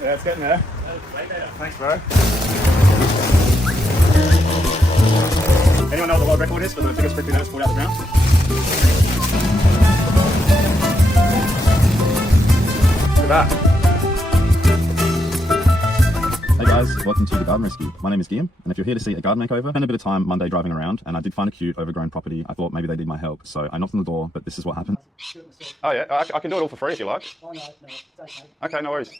Yeah, it's getting there. Thanks, bro. Anyone know what the world record is for the biggest brick we've ever pulled out of the ground? Look at that. Hey guys, welcome to the Garden Rescue. My name is Guillaume, and if you're here to see a garden makeover, I spent a bit of time Monday driving around, and I did find a cute overgrown property. I thought maybe they need my help, so I knocked on the door, but this is what happened. Oh yeah, I can do it all for free if you like. Oh no, it's okay. Okay, no worries.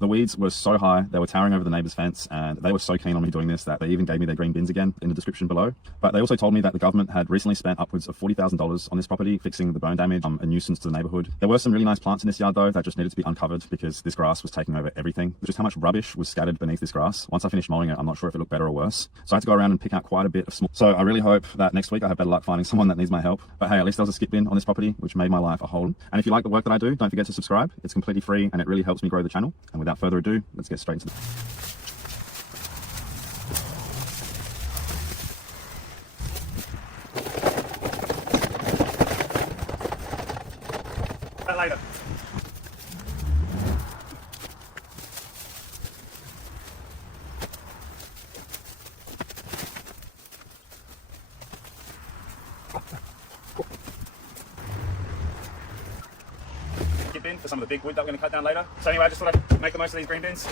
The weeds were so high, they were towering over the neighbour's fence, and they were so keen on me doing this that they even gave me their green bins again in the description below. But they also told me that the government had recently spent upwards of $40,000 on this property, fixing the bone damage, a nuisance to the neighbourhood. There were some really nice plants in this yard though that just needed to be uncovered because this grass was taking over everything. Just how much rubbish was scattered beneath this grass. Once I finished mowing it, I'm not sure if it looked better or worse. So I had to go around and pick out quite a bit of small. So I really hope that next week I have better luck finding someone that needs my help. But hey, at least there was a skip bin on this property, which made my life a whole. And if you like the work that I do, don't forget to subscribe. It's completely free and it really helps me grow the channel. And without further ado, let's get straight into the... Later. Bin for some of the big wood that we're going to cut down later. So anyway, I just thought I'd make the most of these green bins.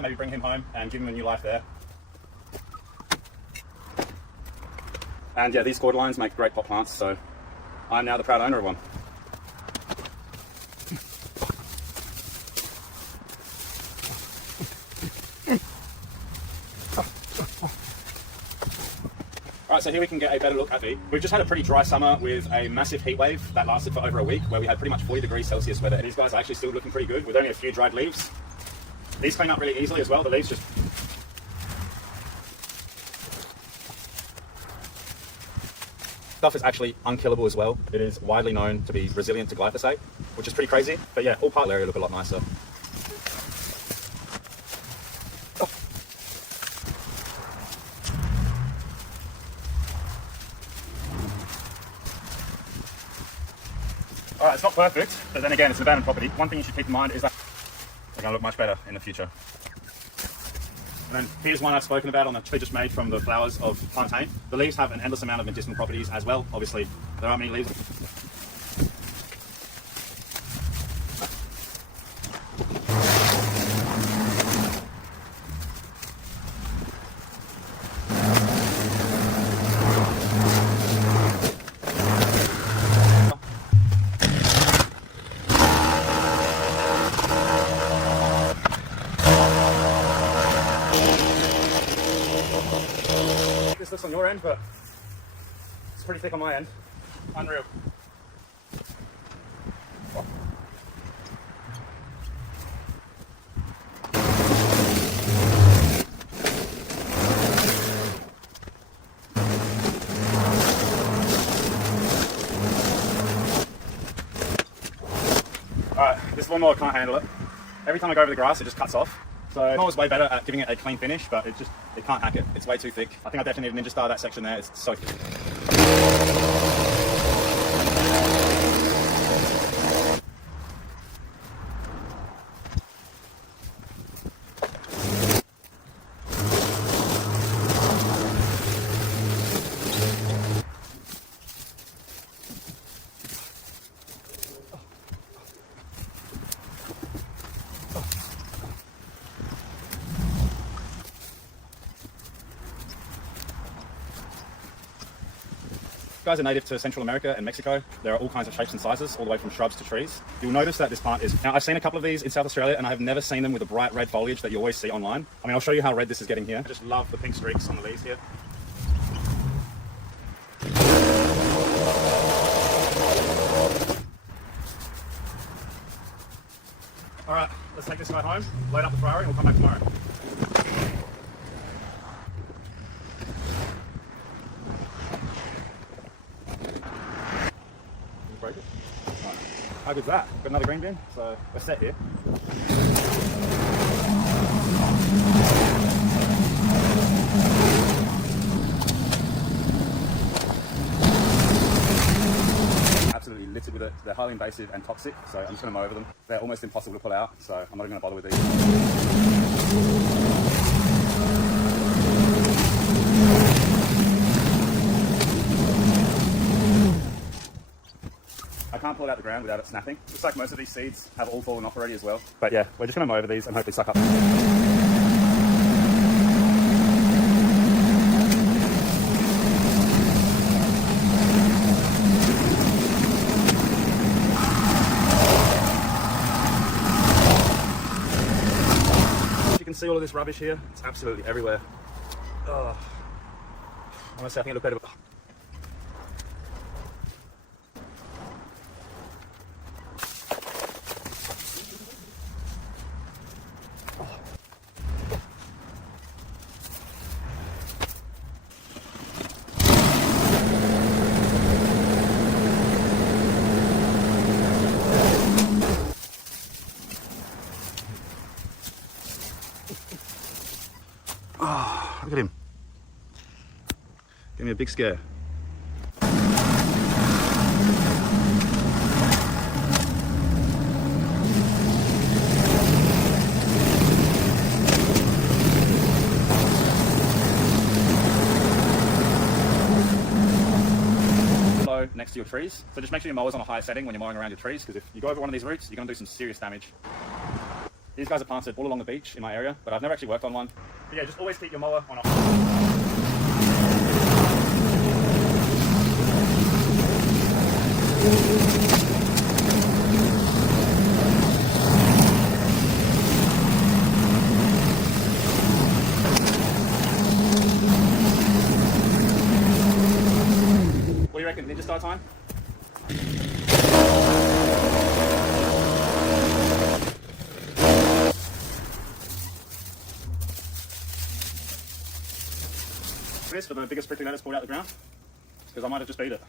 Maybe bring him home and give him a new life there. And yeah, these quarter lines make great pot plants, so I'm now the proud owner of one. Alright, so here we can get a better look at the... We've just had a pretty dry summer with a massive heat wave that lasted for over a week, where we had pretty much 40 degrees Celsius weather. These guys are actually still looking pretty good with only a few dried leaves. These clean up really easily as well. The leaves just... Stuff is actually unkillable as well. It is widely known to be resilient to glyphosate, which is pretty crazy. But yeah, all part of the area look a lot nicer. Oh. Alright, it's not perfect, but then again, it's an abandoned property. One thing you should keep in mind is that they're going to look much better in the future. And then here's one I've spoken about on the tree just made from the flowers of plantain. The leaves have an endless amount of medicinal properties as well. Obviously, there aren't many leaves. This looks on your end, but it's pretty thick on my end. Unreal. Alright, this lawnmower can't handle it. Every time I go over the grass, it just cuts off. So the lawnmower's way better at giving it a clean finish, but it can't hack it. It's way too thick. I think I definitely need a Ninja Star that section there. It's so thick. Guys are native to Central America and Mexico. There are all kinds of shapes and sizes, all the way from shrubs to trees. You'll notice that this plant is... Now, I've seen a couple of these in South Australia, and I have never seen them with the bright red foliage that you always see online. I mean, I'll show you how red this is getting here. I just love the pink streaks on the leaves here. All right, let's take this guy home, load up the Ferrari, and we'll come back tomorrow. good's that? Got another green bin, so we're set here. Absolutely littered with it. They're highly invasive and toxic, so I'm just going to mow over them. They're almost impossible to pull out, so I'm not even going to bother with these. I can't pull it out the ground without it snapping. Looks like most of these seeds have all fallen off already as well. But yeah, we're just going to mow over these and hopefully suck up. You can see all of this rubbish here. It's absolutely everywhere. Oh. Honestly, I think it looked better. Oh, look at him. Give me a big scare. Low next to your trees. So just make sure your mower's on a higher setting when you're mowing around your trees, because if you go over one of these roots, you're going to do some serious damage. These guys are planted all along the beach in my area, but I've never actually worked on one. But yeah, just always keep your mower on a... What do you reckon, ninja style time? This for the biggest prickly lettuce pulled out the ground, because I might have just beat it.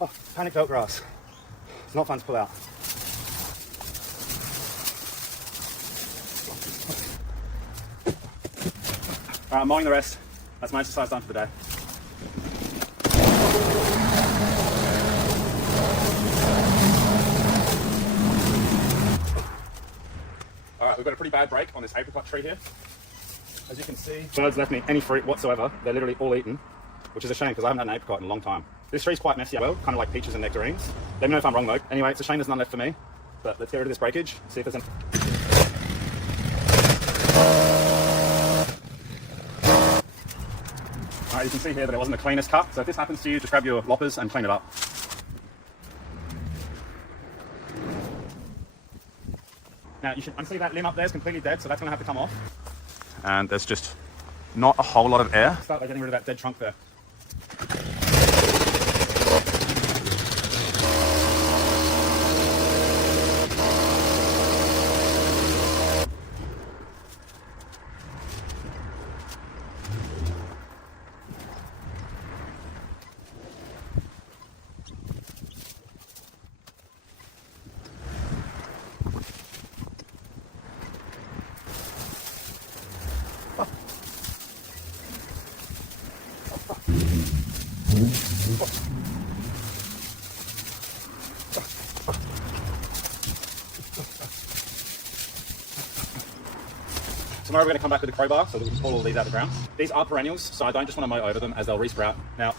Oh, panic belt grass. It's not fun to pull out. Alright, I'm mowing the rest. That's my exercise done for the day. Alright, we've got a pretty bad break on this apricot tree here. As you can see, birds left me any fruit whatsoever. They're literally all eaten, which is a shame because I haven't had an apricot in a long time. This tree's quite messy as well, kind of like peaches and nectarines. Let me know if I'm wrong though. Anyway, it's a shame there's none left for me, but let's get rid of this breakage, see if there's any... Alright, you can see here that it wasn't the cleanest cut, so if this happens to you, just grab your loppers and clean it up. Now, you should see that limb up there is completely dead, so that's going to have to come off. And there's just not a whole lot of air. Start by getting rid of that dead trunk there. Tomorrow we're going to come back with a crowbar so that we can pull all these out of the ground. These are perennials, so I don't just want to mow over them as they'll resprout. Now,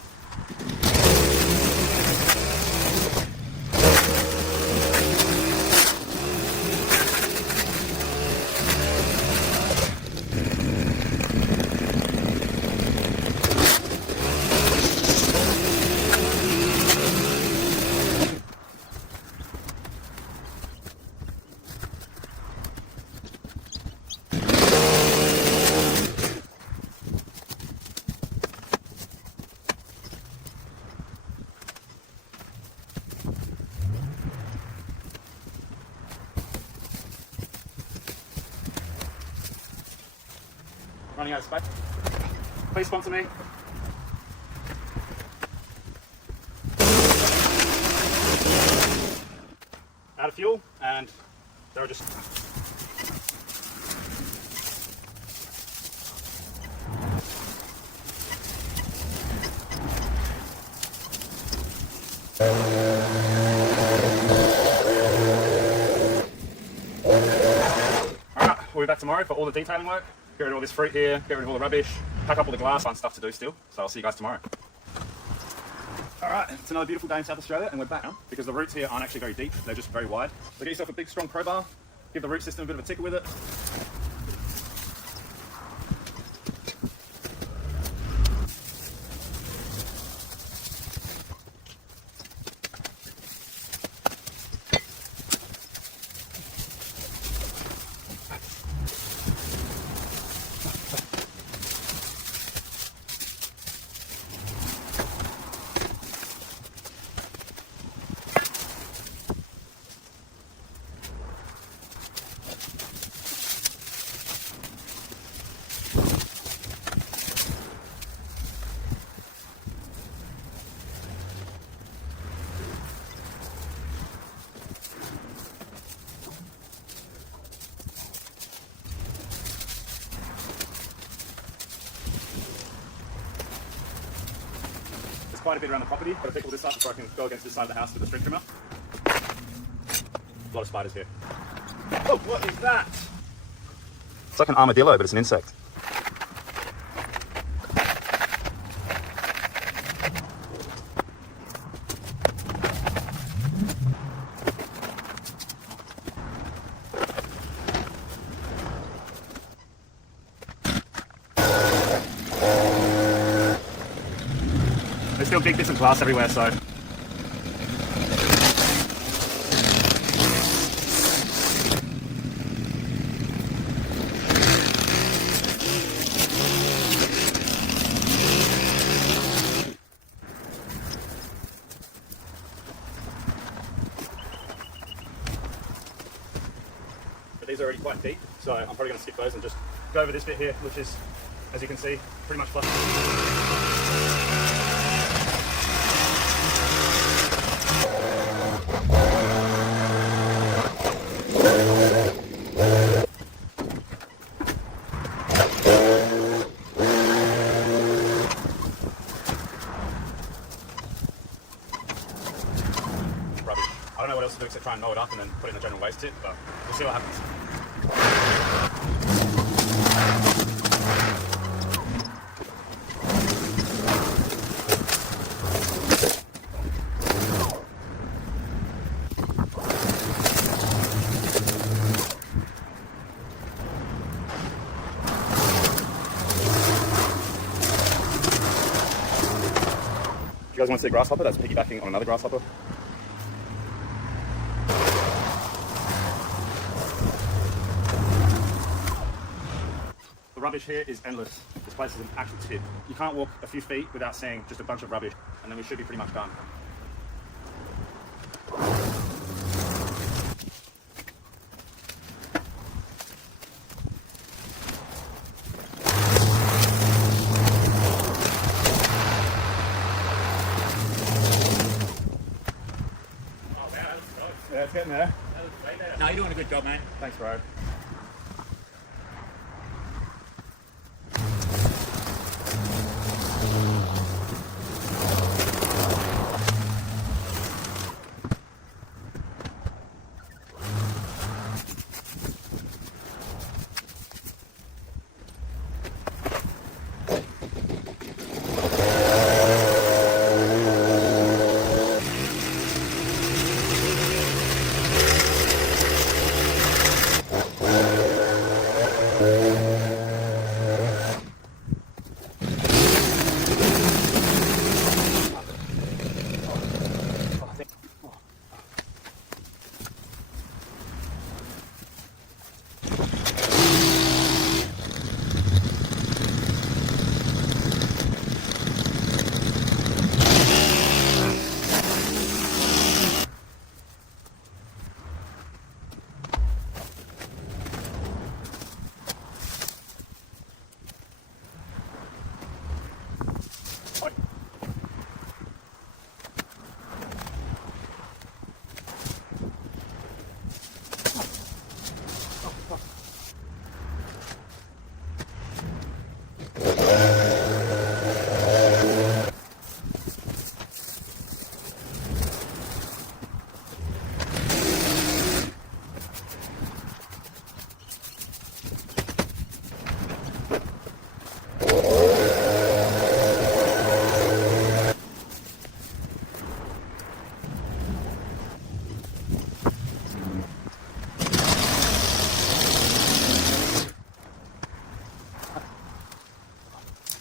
running out of space. Please sponsor me. Out of fuel, and there are just... Alright, we'll be back tomorrow for all the detailing work. Get rid of all this fruit here, get rid of all the rubbish, pack up all the glass, fun stuff to do still. So I'll see you guys tomorrow. Alright, it's another beautiful day in South Australia, and we're back now because the roots here aren't actually very deep, they're just very wide. So get yourself a big strong crowbar, give the root system a bit of a tickle with it. Quite a bit around the property. Got to pick all this up before I can go against this side of the house with a string trimmer. A lot of spiders here. Oh, what is that? It's like an armadillo, but it's an insect. There's still big bits of glass everywhere, so... But these are already quite deep, so I'm probably going to skip those and just go over this bit here, which is, as you can see, pretty much flush. I don't know what else to do except try and mow it up and then put it in the general waste tip, but we'll see what happens. Do you guys want to see a grasshopper that's piggybacking on another grasshopper? The rubbish here is endless. This place is an actual tip. You can't walk a few feet without seeing just a bunch of rubbish, and then we should be pretty much done. Yeah, it's getting there. No, you're doing a good job, mate. Thanks, bro.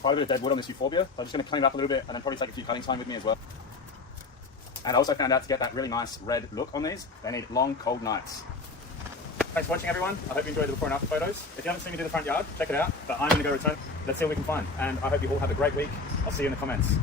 quite a bit of dead wood on this euphorbia, so I'm just going to clean it up a little bit and then probably take a few cutting time with me as well. And I also found out to get that really nice red look on these, they need long, cold nights. Thanks for watching, everyone. I hope you enjoyed the before and after photos. If you haven't seen me do the front yard, check it out. But I'm going to go return. Let's see what we can find. And I hope you all have a great week. I'll see you in the comments.